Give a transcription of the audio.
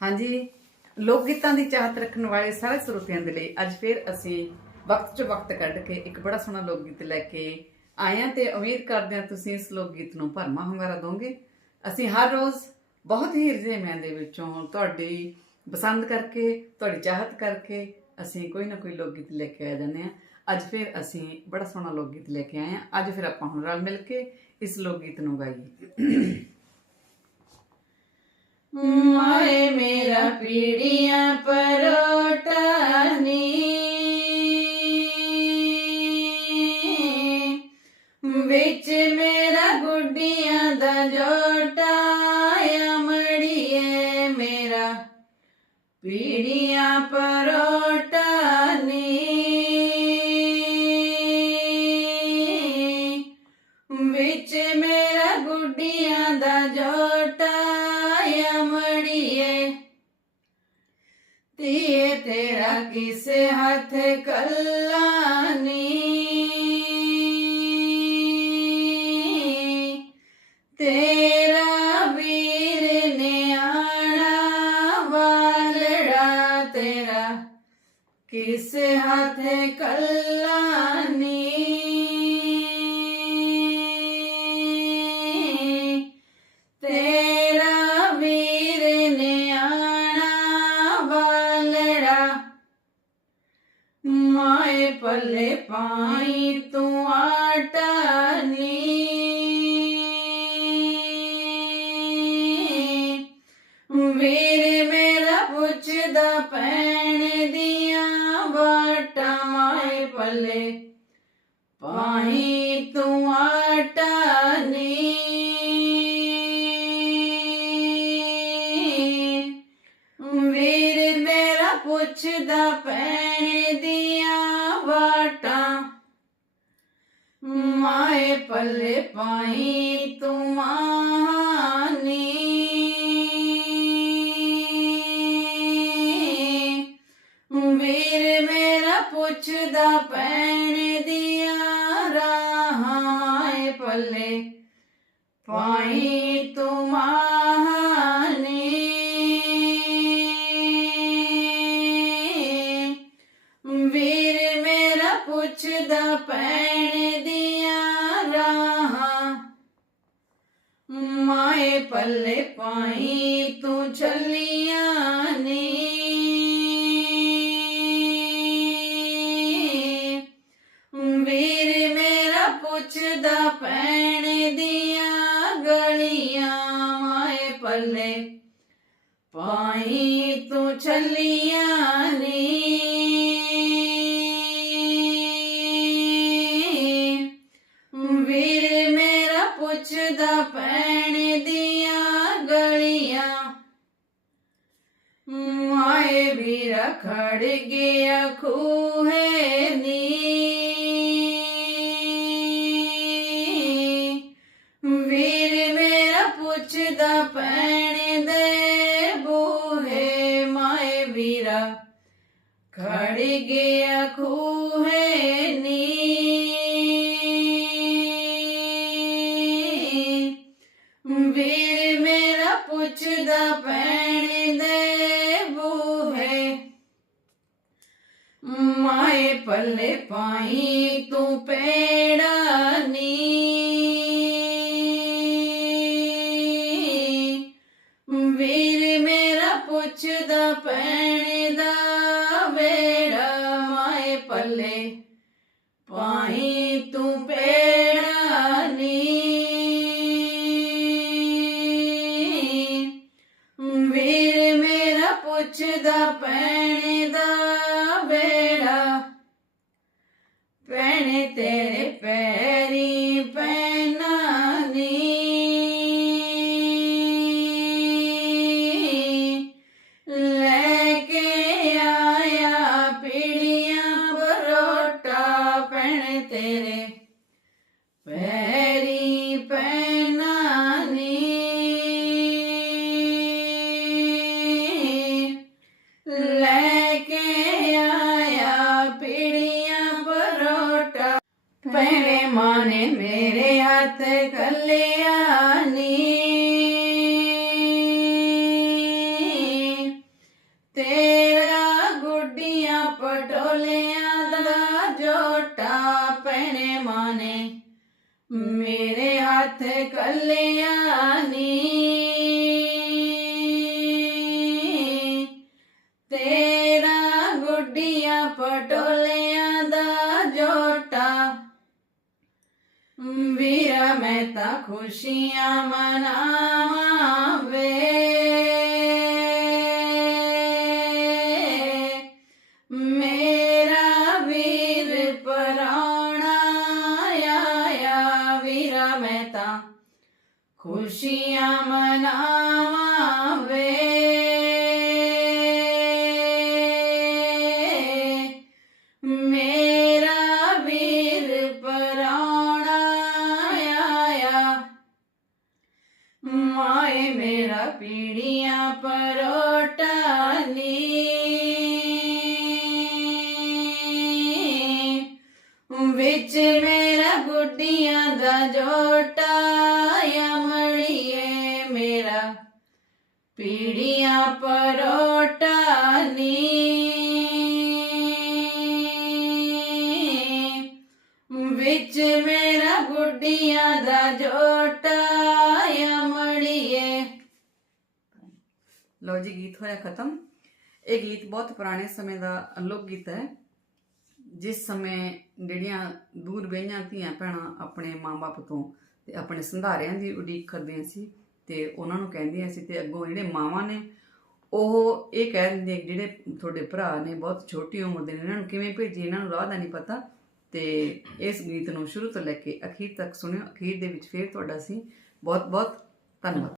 ਹਾਂਜੀ। ਲੋਕ ਗੀਤਾਂ ਦੀ ਚਾਹਤ ਰੱਖਣ ਵਾਲੇ ਸਾਰੇ ਸਰੋਤਿਆਂ ਦੇ ਲਈ ਅੱਜ ਫਿਰ ਅਸੀਂ ਵਕਤ ਚ ਵਕਤ ਕੱਢ ਕੇ ਇੱਕ ਬੜਾ ਸੋਹਣਾ ਲੋਕ ਗੀਤ ਲੈ ਕੇ ਆਏ ਹਾਂ ਤੇ ਉਮੀਦ ਕਰਦੇ ਹਾਂ ਤੁਸੀਂ ਇਸ ਲੋਕ ਗੀਤ ਨੂੰ ਭਰਮਾ ਹੁੰਗਾਰਾ ਦੋਗੇ। ਅਸੀਂ ਹਰ ਰੋਜ਼ ਬਹੁਤ ਹੀ ਰਜੇਵਿਆਂ ਦੇ ਵਿੱਚੋਂ ਤੁਹਾਡੀ ਪਸੰਦ ਕਰਕੇ, ਤੁਹਾਡੀ ਚਾਹਤ ਕਰਕੇ ਅਸੀਂ ਕੋਈ ਨਾ ਕੋਈ ਲੋਕ ਗੀਤ ਲੈ ਕੇ ਆ ਜਾਂਦੇ ਹਾਂ। ਅੱਜ ਫਿਰ ਅਸੀਂ ਬੜਾ ਸੋਹਣਾ ਲੋਕ ਗੀਤ ਲੈ ਕੇ ਆਏ ਹਾਂ। ਅੱਜ ਫਿਰ ਆਪਾਂ ਹੁਣ ਰਲ ਮਿਲ ਕੇ ਇਸ ਲੋਕ ਗੀਤ ਨੂੰ ਗਾਈਏ। ਮਾਏ ਮੇਰਾ ਪੀੜੀਆਂ ਪਰੋਟਾ ਨੀ ਵਿੱਚ ਮੇਰਾ ਗੁੱਡੀਆਂ ਦਾ ਜੋਟਾ ਅਮੜੀਏ ਮੇਰਾ। ਪੀੜੀਆਂ ਪਰੋ ਤੇਰਾ ਕਿਸੇ ਹੱਥ ਕੱਲਾ ਨੀ ਤੇਰਾ ਵੀਰ ਨੇ ਆਣਾ ਵਾਲੜਾ ਤੇਰਾ ਕਿਸੇ ਹੱਥ ਪੱਲੇ ਪਾਈ ਤੂੰ ਆਟਾ ਨੀ। ਵੀਰ ਮੇਰਾ ਪੁੱਛਦਾ ਪੈਣ ਦੀਆਂ ਬਾਟਾਂ ਮਾਏ ਪੱਲੇ। ਪਾਈ ਤੂੰ ਆਟਾ ਨੀ। ਵੀਰ ਮੇਰਾ ਪੁੱਛਦਾ ਪੈਣ ਦੀਆਂ ਮਾਏ ਪੱਲੇ ਪਾਈ ਤੂੰ ਮਾਨੀ ਵੀਰ ਮੇਰਾ ਪੁੱਛਦਾ ਪੈਣ ਦੀਆਂ ਰਾਹਾਂ ਏ ਪੱਲੇ ਪਾਈ ਤੂੰ ਮਾਨੀ ਮਾਏ ਪੱਲੇ ਪਾਈ ਤੂੰ ਚੱਲੀਆਂ ਮਾਏ ਵੀਰਾ ਖੜ ਗਿਆ, ਖੂਹੇ ਨੀ। ਵੀਰ ਮੇਰਾ ਪੁੱਛਦਾ ਪੈਣ ਦੇ ਬੂਹੇ ਮਾਏ ਵੀਰਾ ਖੜ ਗਿਆ, ਖੂਹੇ ਨੀ। ਵੀਰ ਮੇਰਾ ਪੁੱਛਦਾ ਪੈਣ ਦੇ ਮਾਏ ਪੱਲੇ ਪਾਈ ਤੂੰ ਪੇੜਾ ਨੀ। ਵੀਰ ਮੇਰਾ ਪੁੱਛਦਾ ਪੈਣ ਭੈਣੇ ਤੇਰੇ ਪੈਰੀ ਪੈਨਾਨੀ। ਲੈ ਕੇ ਆਇਆ ਪੀੜੀਆਂ ਪਰੋਟਾ ਭੈਣੇ ਤੇਰੇ ਪੈਰੀ ਪੈਨਾਨੀ। ਲੈ ਕੇ ਭੈਣੇ ਮਾਨੇ ਮੇਰੇ ਹੱਥ ਕਲਿਆਣੀ ਤੇਰਾ ਗੁੱਡੀਆਂ ਪਟੋਲਿਆਂ ਦਾ ਜੋਟਾ ਭੈਣੇ ਮਾਨੇ ਮੇਰੇ ਹੱਥ ਕਲਿਆਣੀ ਖੁਸ਼ੀਆਂ ਮਨਾਵਾਂ ਵੇ ਮੇਰਾ ਵੀਰ ਪਰਾਉਣਾ ਆਇਆ ਵੀਰਾ ਮੈਂ ਤਾਂ ਖੁਸ਼ੀਆਂ ਮਨਾਵਾਂ ਵਿੱਚ ਮੇਰਾ ਗੁੱਡੀਆਂ ਦਾ ਜੋਟਾ ਅਮੜੀਏ ਮੇਰਾ। ਪੀੜੀਆਂ ਪਰੋਟਾ ਨੀ। ਵਿੱਚ ਮੇਰਾ ਗੁੱਡੀਆਂ ਦਾ ਜੋਟਾ ਅਮੜੀਏ ਲਓ ਜੀ, ਗੀਤ ਹੋਇਆ ਖਤਮ। ਇਹ ਗੀਤ ਬਹੁਤ ਪੁਰਾਣੇ ਸਮੇਂ ਦਾ ਲੋਕ ਗੀਤ ਹੈ। ਜਿਸ ਸਮੇਂ ਜਿਹੜੀਆਂ ਦੂਰ ਗਈਆਂ ਧੀਆਂ ਭੈਣਾਂ ਆਪਣੇ ਮਾਂ-ਬਾਪ ਤੋਂ ਤੇ ਆਪਣੇ ਸੰਧਾਰਿਆਂ ਦੀ ਉਡੀਕ ਕਰਦੀਆਂ ਸੀ ਤੇ ਉਹਨਾਂ ਨੂੰ ਕਹਿੰਦੀਆਂ ਸੀ ਤੇ ਅੱਗੋਂ ਜਿਹੜੇ ਮਾਵਾਂ ਨੇ, ਉਹ ਇਹ ਕਹਿ ਦਿੰਦੇ ਜਿਹੜੇ ਤੁਹਾਡੇ ਭਰਾ ਨੇ ਬਹੁਤ ਛੋਟੀ ਉਮਰ ਦੇ ਨੇ, ਇਹਨਾਂ ਨੂੰ ਕਿਵੇਂ ਭੇਜੀ ਇਹਨਾਂ ਨੂੰ ਰਾਹ ਦਾ ਨਹੀਂ ਪਤਾ। ਤੇ ਇਸ ਗੀਤ ਨੂੰ ਸ਼ੁਰੂ ਤੋਂ ਲੈ ਕੇ ਅਖੀਰ ਤੱਕ ਸੁਣਿਓ, ਅਖੀਰ ਦੇ ਵਿੱਚ ਫੇਰ ਤੁਹਾਡਾ ਸੀ ਬਹੁਤ ਬਹੁਤ ਧੰਨਵਾਦ।